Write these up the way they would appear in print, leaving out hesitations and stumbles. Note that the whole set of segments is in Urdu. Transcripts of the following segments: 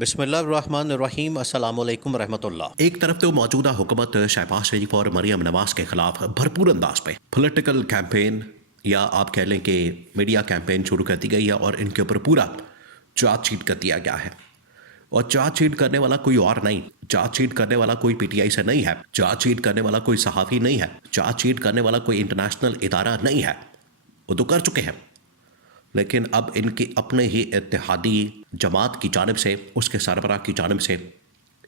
بسم اللہ الرحمن الرحیم۔ السلام علیکم ورحمۃ اللہ۔ ایک طرف تو موجودہ حکومت شہباز شریف اور مریم نواز کے خلاف بھرپور انداز پہ پولیٹیکل کیمپین یا آپ کہہ لیں کہ میڈیا کیمپین شروع کر دی گئی ہے اور ان کے اوپر پورا چارج شیٹ کر دیا گیا ہے، اور چارج شیٹ کرنے والا کوئی اور نہیں، چارج شیٹ کرنے والا کوئی پی ٹی آئی سے نہیں ہے، چارج شیٹ کرنے والا کوئی صحافی نہیں ہے، چارج شیٹ کرنے والا کوئی انٹرنیشنل ادارہ نہیں ہے، وہ تو کر چکے ہیں، لیکن اب ان کی اپنے ہی اتحادی جماعت کی جانب سے، اس کے سربراہ کی جانب سے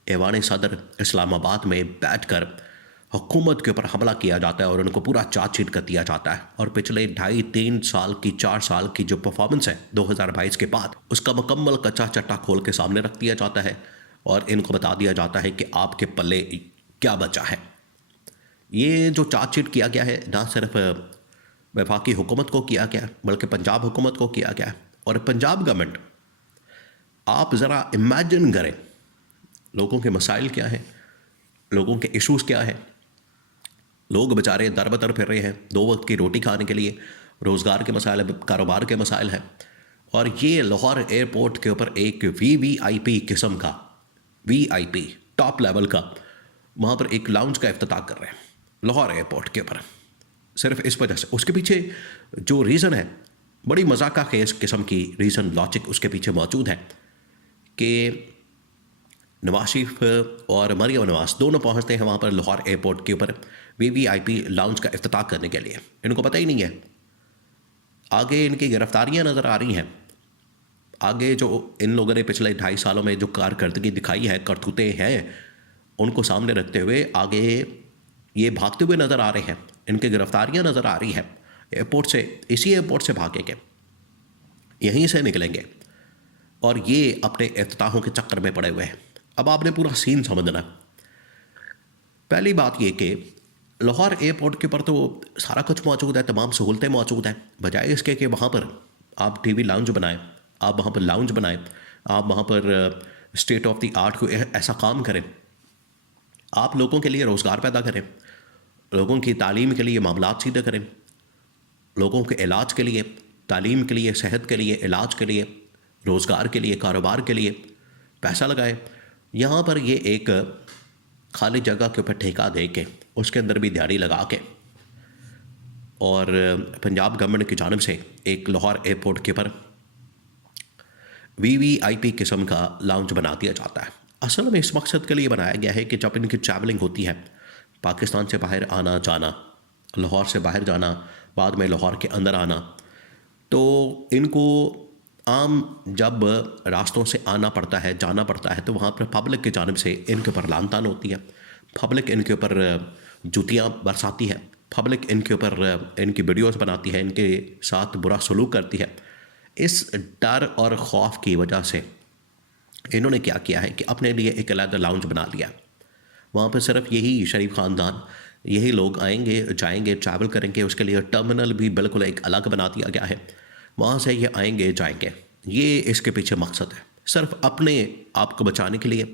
ایوان صدر اسلام آباد میں بیٹھ کر حکومت کے اوپر حملہ کیا جاتا ہے اور ان کو پورا چارج شیٹ کر دیا جاتا ہے، اور پچھلے 2.5-3 سال کی جو پرفارمنس ہے 2022 کے بعد، اس کا مکمل کچا چٹا کھول کے سامنے رکھ دیا جاتا ہے اور ان کو بتا دیا جاتا ہے کہ آپ کے پلے کیا بچا ہے۔ یہ جو چارج شیٹ کیا گیا ہے نہ صرف وفاقی حکومت کو کیا گیا بلکہ پنجاب حکومت کو کیا گیا، اور پنجاب گورنمنٹ، آپ ذرا امیجن کریں لوگوں کے مسائل کیا ہیں، لوگوں کے ایشوز کیا ہیں، لوگ بیچارے در بدر پھر رہے ہیں 2 وقت کی روٹی کھانے کے لیے، روزگار کے مسائل ہیں، کاروبار کے مسائل ہیں، اور یہ لاہور ایئرپورٹ کے اوپر ایک وی آئی پی قسم کا، وی آئی پی ٹاپ لیول کا، وہاں پر ایک لاؤنج کا افتتاح کر رہے ہیں لاہور ایئرپورٹ کے اوپر، صرف اس وجہ سے۔ اس کے پیچھے جو ریزن ہے، بڑی مذاقہ خیز قسم کی ریزن، لاجک اس کے پیچھے موجود ہے کہ نواز شریف اور مریم نواز دونوں پہنچتے ہیں وہاں پر لاہور ایئرپورٹ کے اوپر وی آئی پی لاؤنج کا افتتاح کرنے کے لیے، ان کو پتہ ہی نہیں ہے آگے ان کی گرفتاریاں نظر آ رہی ہیں، آگے جو ان لوگوں نے پچھلے 2.5 سالوں میں جو کارکردگی دکھائی ہے، کرتوتیں ہیں، ان کو سامنے رکھتے ہوئے آگے یہ بھاگتے ہوئے نظر آ رہے ہیں، ان کی گرفتاریاں نظر آ رہی ہیں ایئرپورٹ سے، اسی ایئرپورٹ سے بھاگیں گے، یہیں سے نکلیں گے، اور یہ اپنے افتتاحوں کے چکر میں پڑے ہوئے ہیں۔ اب آپ نے پورا سین سمجھنا۔ پہلی بات یہ کہ لاہور ایئرپورٹ کے اوپر تو سارا کچھ موجود ہے، تمام سہولتیں موجود ہیں، بجائے اس کے کہ وہاں پر آپ ٹی وی لاؤنج بنائیں، آپ وہاں پر لاؤنج بنائیں، آپ وہاں پر اسٹیٹ آف دی آرٹ کو ایسا کام کریں، آپ لوگوں کے لیے روزگار پیدا کریں، لوگوں کی تعلیم کے لیے معاملات سیدھے کریں، لوگوں کے علاج کے لیے، تعلیم کے لیے، صحت کے لیے، علاج کے لیے، روزگار کے لیے، کاروبار کے لیے پیسہ لگائیں۔ یہاں پر یہ ایک خالی جگہ کے اوپر ٹھیکہ دے کے، اس کے اندر بھی دیہڑی لگا کے، اور پنجاب گورنمنٹ کی جانب سے ایک لاہور ایئرپورٹ کے اوپر وی آئی پی قسم کا لاؤنج بنا دیا جاتا ہے۔ اصل میں اس مقصد کے لیے بنایا گیا ہے کہ جب ان کی ٹریولنگ ہوتی ہے، پاکستان سے باہر آنا جانا، لاہور سے باہر جانا، بعد میں لاہور کے اندر آنا، تو ان کو عام جب راستوں سے آنا پڑتا ہے، جانا پڑتا ہے، تو وہاں پر پبلک کی جانب سے ان کے اوپر لعن طعن ہوتی ہے، پبلک ان کے اوپر جوتیاں برساتی ہے، پبلک ان کے اوپر ان کی ویڈیوز بناتی ہے، ان کے ساتھ برا سلوک کرتی ہے۔ اس ڈر اور خوف کی وجہ سے انہوں نے کیا کیا ہے کہ اپنے لیے ایک علیحدہ لاؤنج بنا لیا، وہاں پہ صرف یہی شریف خاندان، یہی لوگ آئیں گے، جائیں گے، ٹریول کریں گے، اس کے لیے ٹرمینل بھی بالکل ایک الگ بنا دیا گیا ہے، وہاں سے یہ آئیں گے، جائیں گے۔ یہ اس کے پیچھے مقصد ہے، صرف اپنے آپ کو بچانے کے لیے،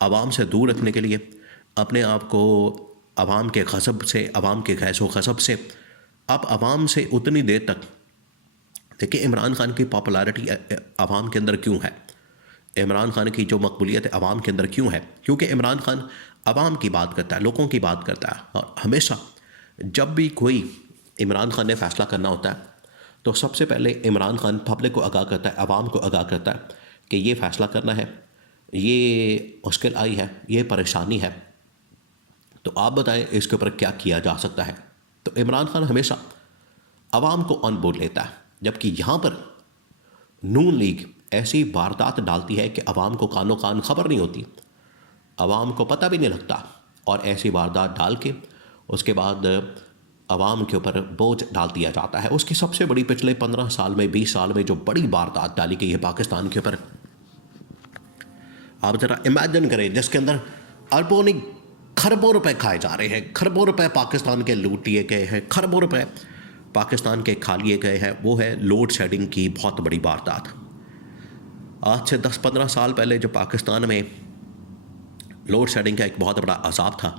عوام سے دور رکھنے کے لیے، اپنے آپ کو عوام کے غضب سے، عوام کے خیز و غضب سے، اب عوام سے اتنی دیر تک دیکھیں عمران خان کی پاپولیرٹی عوام کے اندر کیوں ہے، عمران خان کی جو مقبولیت عوام کے اندر کیوں ہے، کیونکہ عمران خان عوام کی بات کرتا ہے، لوگوں کی بات کرتا ہے، اور ہمیشہ جب بھی کوئی عمران خان نے فیصلہ کرنا ہوتا ہے تو سب سے پہلے عمران خان پبلک کو آگاہ کرتا ہے، عوام کو آگاہ کرتا ہے کہ یہ فیصلہ کرنا ہے، یہ مشکل آئی ہے، یہ پریشانی ہے، تو آپ بتائیں اس کے اوپر کیا کیا جا سکتا ہے۔ تو عمران خان ہمیشہ عوام کو آن بورڈ لیتا ہے، جبکہ یہاں پر نون لیگ ایسی واردات ڈالتی ہے کہ عوام کو کانوں کان خبر نہیں ہوتی، عوام کو پتہ بھی نہیں لگتا، اور ایسی واردات ڈال کے اس کے بعد عوام کے اوپر بوجھ ڈال دیا جاتا ہے۔ اس کی سب سے بڑی پچھلے 15 سال میں، 20 سال میں جو بڑی واردات ڈالی گئی ہے پاکستان کے اوپر، آپ ذرا امیجن کریں، جس کے اندر اربوں نہیں کھربوں روپے کھائے جا رہے ہیں، کھربوں روپے پاکستان کے لوٹ لیے گئے ہیں، کھربوں روپے پاکستان کے کھا لیے گئے ہیں، وہ ہے لوڈ شیڈنگ کی بہت بڑی واردات۔ آج سے 10-15 سال پہلے جو پاکستان میں لوڈ شیڈنگ کا ایک بہت بڑا عذاب تھا،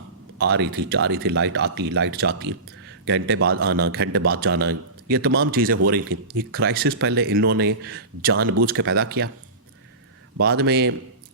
آ رہی تھی، جا رہی تھی، لائٹ آتی، لائٹ جاتی، گھنٹے بعد آنا، گھنٹے بعد جانا، یہ تمام چیزیں ہو رہی تھیں۔ یہ کرائسس پہلے انہوں نے جان بوجھ کے پیدا کیا، بعد میں